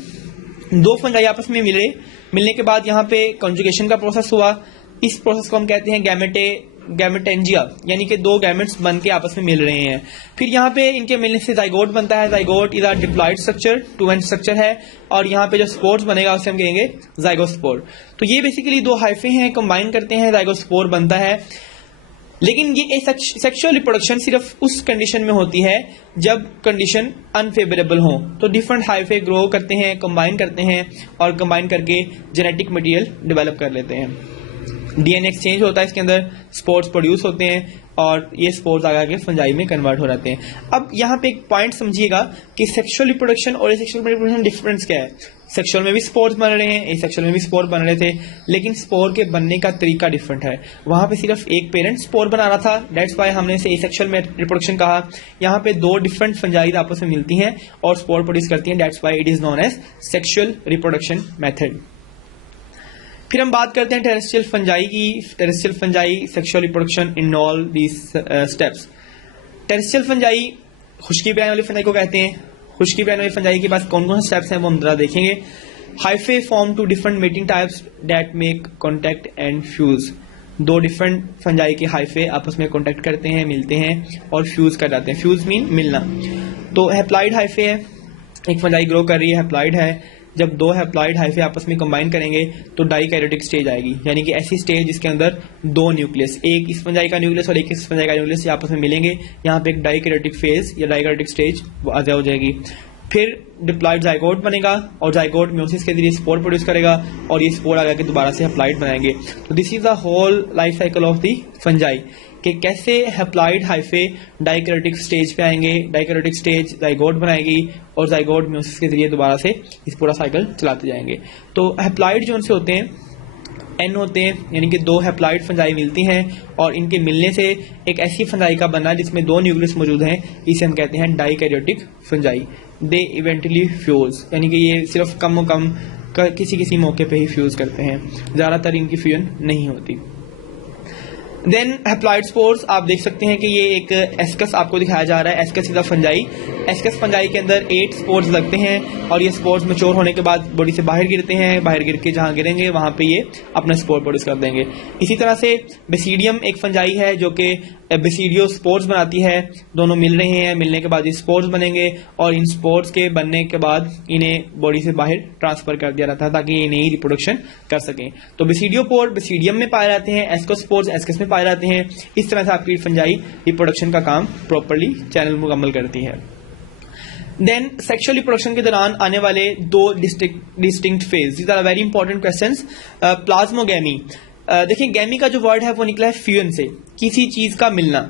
दो फंजाई आपस में मिलने के बाद यहाँ पे कॉन्जुगेशन का प्रोसेस हुआ। इस प्रोसेस को हम कहते हैं गैमेटेंजिया, यानी कि दो गैमेट्स बन के आपस में मिल रहे हैं। फिर यहाँ पे इनके मिलने से जाइगोट बनता है। Zygote is a diploid structure, 2n structure है और यहाँ पे जो स्पोर्स बनेगा उसे हम कहेंगे जाइगोस्पोर। तो ये बेसिकली दो हाइफे हैं, कंबाइन करते हैं, जाइगोस्पोर बनता है। लेकिन ये सेक्सुअल रिप्रोडक्शन सिर्फ उस कंडीशन में होती है जब कंडीशन अनफेवरेबल हो। तो डिफरेंट हाइफे ग्रो करते हैं, कंबाइन करते हैं और कंबाइन करके जेनेटिक मटेरियल डेवलप कर लेते हैं। डीएनए एक्सचेंज होता है, इसके अंदर स्पोर्स प्रोड्यूस होते हैं और ये स्पोर्स आगे फंजाई में कन्वर्ट हो जाते हैं। अब यहाँ पे एक पॉइंट समझिएगा कि सेक्सुअल रिप्रोडक्शन और एसेक्सुअल रिप्रोडक्शन डिफरेंस क्या है। सेक्सुअल में भी स्पोर्स बन रहे हैं, एसेक्सुअल में भी स्पोर बन रहे थे, लेकिन स्पोर के बनने का तरीका डिफरेंट है। वहां पे सिर्फ एक पेरेंट स्पोर बना रहा था, दैट्स वाई हमने इसे एसेक्सुअल में रिप्रोडक्शन कहा। यहाँ पे दो डिफरेंट फंजाई आपस में मिलती हैं और स्पोर प्रोड्यूस करती हैं, that's why it is known as sexual reproduction method. फिर हम बात करते हैं टेरेस्ट्रियल फंजाई की। Terrestrial fungi sexual reproduction in all these steps. Terrestrial fungi खुश्की बहने वाली फंजाई को कहते हैं। खुश्की बहने वाली फंजाई के पास कौन कौन से स्टेप्स हैं वो हम जरा देखेंगे। Hyphae form two different mating types that make contact and fuse. दो डिफरेंट फंजाई के हाइफे आपस में कॉन्टैक्ट करते हैं, मिलते हैं और फ्यूज कर जाते हैं। फ्यूज मीन मिलना। तो हैप्लॉइड हाइफे है, एक फंजाई ग्रो कर रही है, हैप्लॉइड है। जब दो हैप्लॉइड हाइफे आपस में कंबाइन करेंगे तो डाइकैरियोटिक स्टेज आएगी, यानी कि ऐसी स्टेज जिसके अंदर दो न्यूक्लियस, एक इस फंजाई का न्यूक्लियस और एक इस फंजाई का न्यूक्लियस आपस में मिलेंगे। यहाँ पे एक डाइकैरियोटिक फेज या डाइकैरियोटिक स्टेज आ जाएगी। फिर डिप्लॉइड जाइगोट बनेगा और जाइगोट म्योसिस के जरिए स्पोर प्रोड्यूस करेगा और ये स्पोर आगे दोबारा से हैप्लॉइड बनाएंगे। तो this is the whole life cycle of the fungi कि कैसे हैप्लॉइड हाइफे डाइकैरियोटिक स्टेज पे आएंगे, डाइकैरियोटिक स्टेज जाइगोट बनाएगी और जाइगोट म्योसिस के जरिए दोबारा से इस पूरा साइकिल चलाते जाएंगे। तो हैप्लॉइड जो उनसे होते हैं एन होते हैं, यानी कि दो हैप्लॉइड फंजाई मिलती हैं और इनके मिलने से एक ऐसी फंजाई का बनना जिसमें दो न्यूक्लियस मौजूद हैं, इसे हम कहते हैं डाइकैरियोटिक फंजाई। दे इवेंटुअली फ्यूज, यानी कि ये सिर्फ कम किसी मौके पे ही फ्यूज करते हैं, ज्यादातर इनकी फ्यूजन नहीं होती। देन हैप्लॉइड स्पोर्स आप देख सकते हैं कि ये एक एस्कस आपको दिखाया जा रहा है। Ascus is a fungi. Ascus fungi के अंदर 8 स्पोर्स लगते हैं और ये स्पोर्स मैच्योर होने के बाद बॉडी से बाहर गिरते हैं। बाहर गिर के जहां गिरेंगे वहां पे ये अपना स्पोर प्रोड्यूस कर देंगे। इसी तरह से बेसिडियम एक फंजाई है जो कि बेसिडियो स्पोर्स बनाती है। दोनों मिल रहे हैं, मिलने के बाद ये स्पोर्स बनेंगे और इन स्पोर्स के बनने के बाद इन्हें बॉडी से बाहर ट्रांसफर कर दिया जाता है ताकि ये नई रिप्रोडक्शन कर सकें। तो बेसिडियोपोर बेसिडियम में पाए जाते हैं, एस्कोस्पोर्स एस्कस में पाए जाते हैं। इस तरह से आपकी फंजाई रिप्रोडक्शन का काम प्रॉपर्ली चैनल मुकम्मल करती है। देन सेक्सुअल रिप्रोडक्शन के दौरान आने वाले 2 distinct phase, these are very important questions. Plasmogamy, देखिए गैमी का जो वर्ड है वो निकला है फ्यूजन से, किसी चीज का मिलना,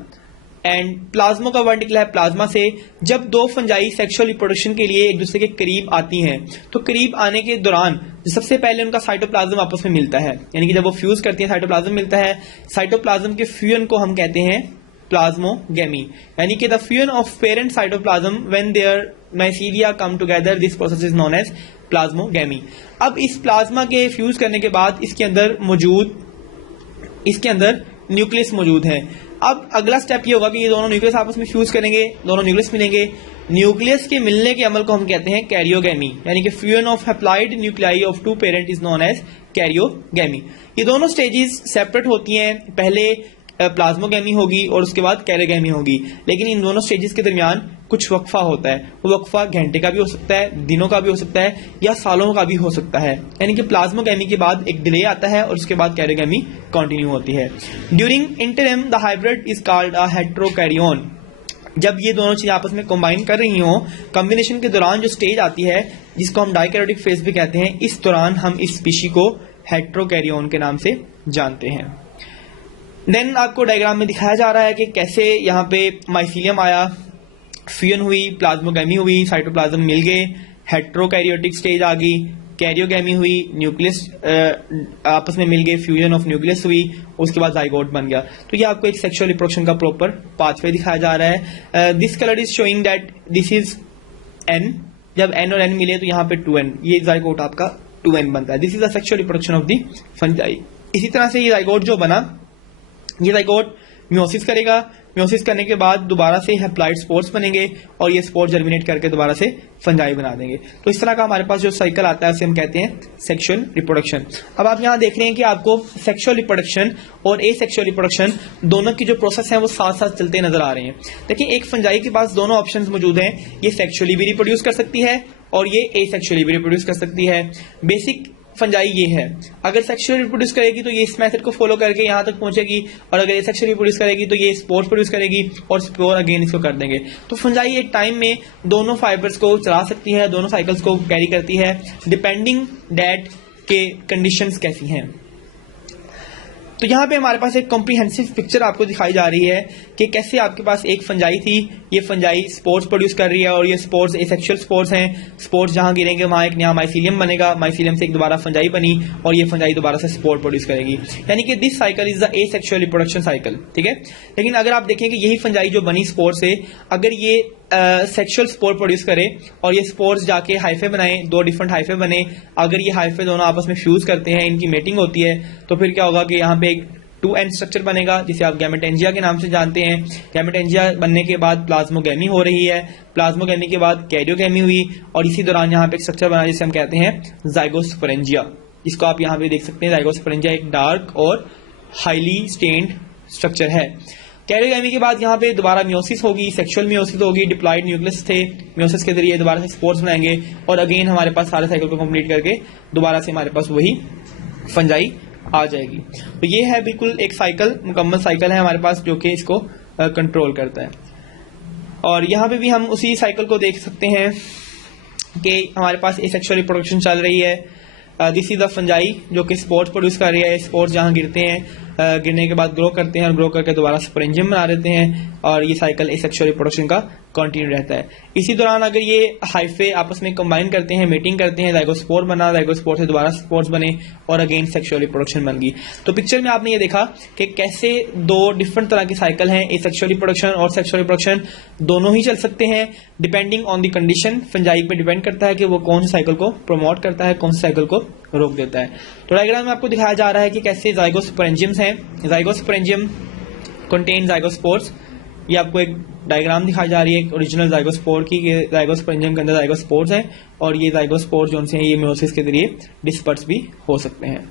एंड प्लाज्मो का वर्ड निकला है प्लाज्मा से। जब 2 फंजाई सेक्सुअल रिप्रोडक्शन के लिए एक दूसरे के करीब आती हैं तो करीब आने के दौरान सबसे पहले उनका साइटोप्लाज्म आपस में मिलता है, यानी कि जब वो फ्यूज करती हैं साइटोप्लाज्म मिलता है। साइटोप्लाज्म के फ्यूजन को हम कहते हैं प्लाज्मोगैमी, यानी कि the fusion of parent cytoplasm when their mycelia come together, this process is known as plasmogamy. अब इस प्लाज्मा के फ्यूज करने के बाद इसके अंदर न्यूक्लियस मौजूद है। अब अगला स्टेप ये होगा कि ये दोनों न्यूक्लियस आपस में फ्यूज करेंगे, दोनों न्यूक्लियस मिलेंगे। न्यूक्लियस के मिलने के अमल को हम कहते हैं कैरियोगैमी, यानी कि fusion of haploid nuclei of 2 parent is known as karyogamy. ये दोनों स्टेजेस सेपरेट होती हैं, पहले प्लाज्मोगैमी होगी और उसके बाद कैरियोगैमी होगी, लेकिन इन दोनों स्टेजेस के दरमियान कुछ वक्फा होता है। वो वक्फा घंटे का भी हो सकता है, दिनों का भी हो सकता है, या सालों का भी हो सकता है। यानी कि प्लाज्मोगैमी के बाद एक डिले आता है और उसके बाद कैरियोगैमी कंटिन्यू होती है। During interim the hybrid is called a heterokaryon. जब ये दोनों चीजें आपस में कंबाइन कर रही हो, कॉम्बिनेशन के दौरान जो स्टेज आती है जिसको हम डाइकैरियोटिक फेज भी कहते हैं, इस दौरान हम इस स्पीशी को हेटेरोकैरियोन के नाम से जानते हैं। देन आपको डायग्राम में दिखाया जा रहा है कि कैसे यहाँ पे माइसीलियम आया, फ्यूजन हुई, प्लाज्मोगैमी हुई, साइटोप्लाज्म मिल गए, हेटेरोकैरियोटिक स्टेज आ गई, कैरियोगैमी हुई, न्यूक्लियस आपस में मिल गए, फ्यूजन ऑफ न्यूक्लियस हुई, उसके बाद जाइगोट बन गया। तो ये आपको एक सेक्सुअल रिप्रोडक्शन का प्रॉपर पाथवे दिखाया जा रहा है। This colour is showing that this is N, जब एन और एन मिले तो यहाँ पे 2n, ये जाइगोट आपका 2n बनता है। This is the sexual reproduction of the fungi. इसी तरह से ये जाइगोट जो बना, ये जाइगोट म्योसिस करेगा, म्योसिस करने के बाद दोबारा से हैप्लॉइड स्पोर्स बनेंगे और ये स्पोर्स जर्मिनेट करके दोबारा से फंजाई बना देंगे। तो इस तरह का हमारे पास जो साइकिल आता है उसे हम कहते हैं सेक्सुअल रिप्रोडक्शन। अब आप यहाँ देख रहे हैं कि आपको सेक्सुअल रिप्रोडक्शन और एसेक्सुअल रिप्रोडक्शन दोनों की जो प्रोसेस है वो साथ साथ चलते नजर आ रहे हैं। देखिए एक फंजाई के पास दोनों ऑप्शंस मौजूद हैं, ये सेक्सुअली भी रिप्रोड्यूस कर सकती है और ये एसेक्सुअली भी रिप्रोड्यूस कर सकती है। बेसिक फंजाई ये है, अगर सेक्सुअल रिप्रोड्यूस करेगी तो ये इस मेथड को फॉलो करके यहां तक पहुंचेगी, और अगर एसेक्सुअल रिप्रोड्यूस करेगी तो ये स्पोर प्रोड्यूस करेगी और स्पोर अगेन इसको कर देंगे। तो फंजाई एक टाइम में दोनों फाइबर्स को चला सकती है, दोनों साइकिल्स को कैरी करती है, डिपेंडिंग दैट के कंडीशंस कैसी हैं। तो यहाँ पे हमारे पास एक कॉम्प्रिहेंसिव पिक्चर आपको दिखाई जा रही है कि कैसे आपके पास एक फंजाई थी, ये फंजाई स्पोर्स प्रोड्यूस कर रही है और ये स्पोर्स एसेक्सुअल स्पोर्स हैं। स्पोर्स जहां गिरेंगे वहां एक नया माइसीलियम बनेगा, माइसीलियम से एक दोबारा फंजाई बनी और ये फंजाई दोबारा से स्पोर प्रोड्यूस करेगी, यानी कि this cycle is the asexual reproduction cycle. ठीक है, लेकिन अगर आप देखें कि यही फंजाई जो बनी स्पोर से, अगर ये सेक्सुअल स्पोर प्रोड्यूस करे और ये स्पोर्स जाके हाइफे बनाए, 2 डिफरेंट हाइफे बने, अगर ये हाइफे दोनों आपस में फ्यूज करते हैं, इनकी मेटिंग होती है, तो फिर क्या होगा कि यहाँ पे एक 2n स्ट्रक्चर बनेगा जिसे आप गैमेटेंजिया के नाम से जानते हैं। गैमेटेंजिया बनने के बाद प्लाज्मोगैमी हो रही है, प्लाज्मोगैमी के बाद कैरियोगैमी हुई और इसी दौरान यहाँ पे एक स्ट्रक्चर बना जिसे हम कहते हैं जाइगोस्पोरेंजिया, जिसको आप यहाँ पे देख सकते हैं। जाइगोस्पोरेंजिया एक डार्क और हाईली स्टेन्ड स्ट्रक्चर है। कैरियोगैमी के बाद यहाँ पे दोबारा म्योसिस होगी, सेक्सुअल म्योसिस होगी, डिप्लॉइड न्यूक्लियस थे, म्योसिस के जरिए दोबारा से स्पोर्स बनाएंगे और अगेन हमारे पास सारे साइकिल को कंप्लीट करके दोबारा से हमारे पास वही फंजाई आ जाएगी। तो ये है बिल्कुल एक साइकिल, मुकम्मल साइकिल है हमारे पास जो कि इसको कंट्रोल करता है। और यहाँ पे भी हम उसी साइकिल को देख सकते हैं कि हमारे पास एसेक्सुअल रिप्रोडक्शन चल रही है। दिस इज द फंजाई जो कि स्पोर्स प्रोड्यूस कर रही है। स्पोर्स जहाँ गिरते हैं, गिरने के बाद ग्रो करते हैं और ग्रो करके दोबारा स्पोरेंजियम बना देते हैं और ये साइकिल एसेक्सुअल रिप्रोडक्शन का कंटिन्यू रहता है। इसी दौरान अगर ये हाइफे आपस में कंबाइन करते हैं, मीटिंग करते हैं, जाइगोस्पोर बना, जाइगोस्पोर से दोबारा स्पोर्स बने और अगेन सेक्सुअल रिप्रोडक्शन बन गई। तो पिक्चर में आपने ये देखा कि कैसे 2 डिफरेंट तरह की साइकिल हैं, एसेक्सुअल रिप्रोडक्शन और सेक्सुअल रिप्रोडक्शन दोनों ही चल सकते हैं depending on the condition. Fungi पे डिपेंड करता है कि वो कौन सी साइकिल को प्रमोट करता है, कौन सी साइकिल को रोक देता है। तो डायग्राम में आपको दिखाया जा रहा है कि कैसे जाइगोस्पोरेंजियम्स हैं। जाइगोस्पोरेंजियम कंटेन जाइगोस्पोर्स। ये आपको एक डायग्राम दिखाई जा रही है ओरिजिनल जाइगोस्पोर की। जाइगोस्पोरेंजियम के अंदर जाइगोस्पोर्स हैं और ये जाइगोस्पोर जो हैं ये मेयोसिस के जरिए डिस्पर्स भी हो सकते हैं।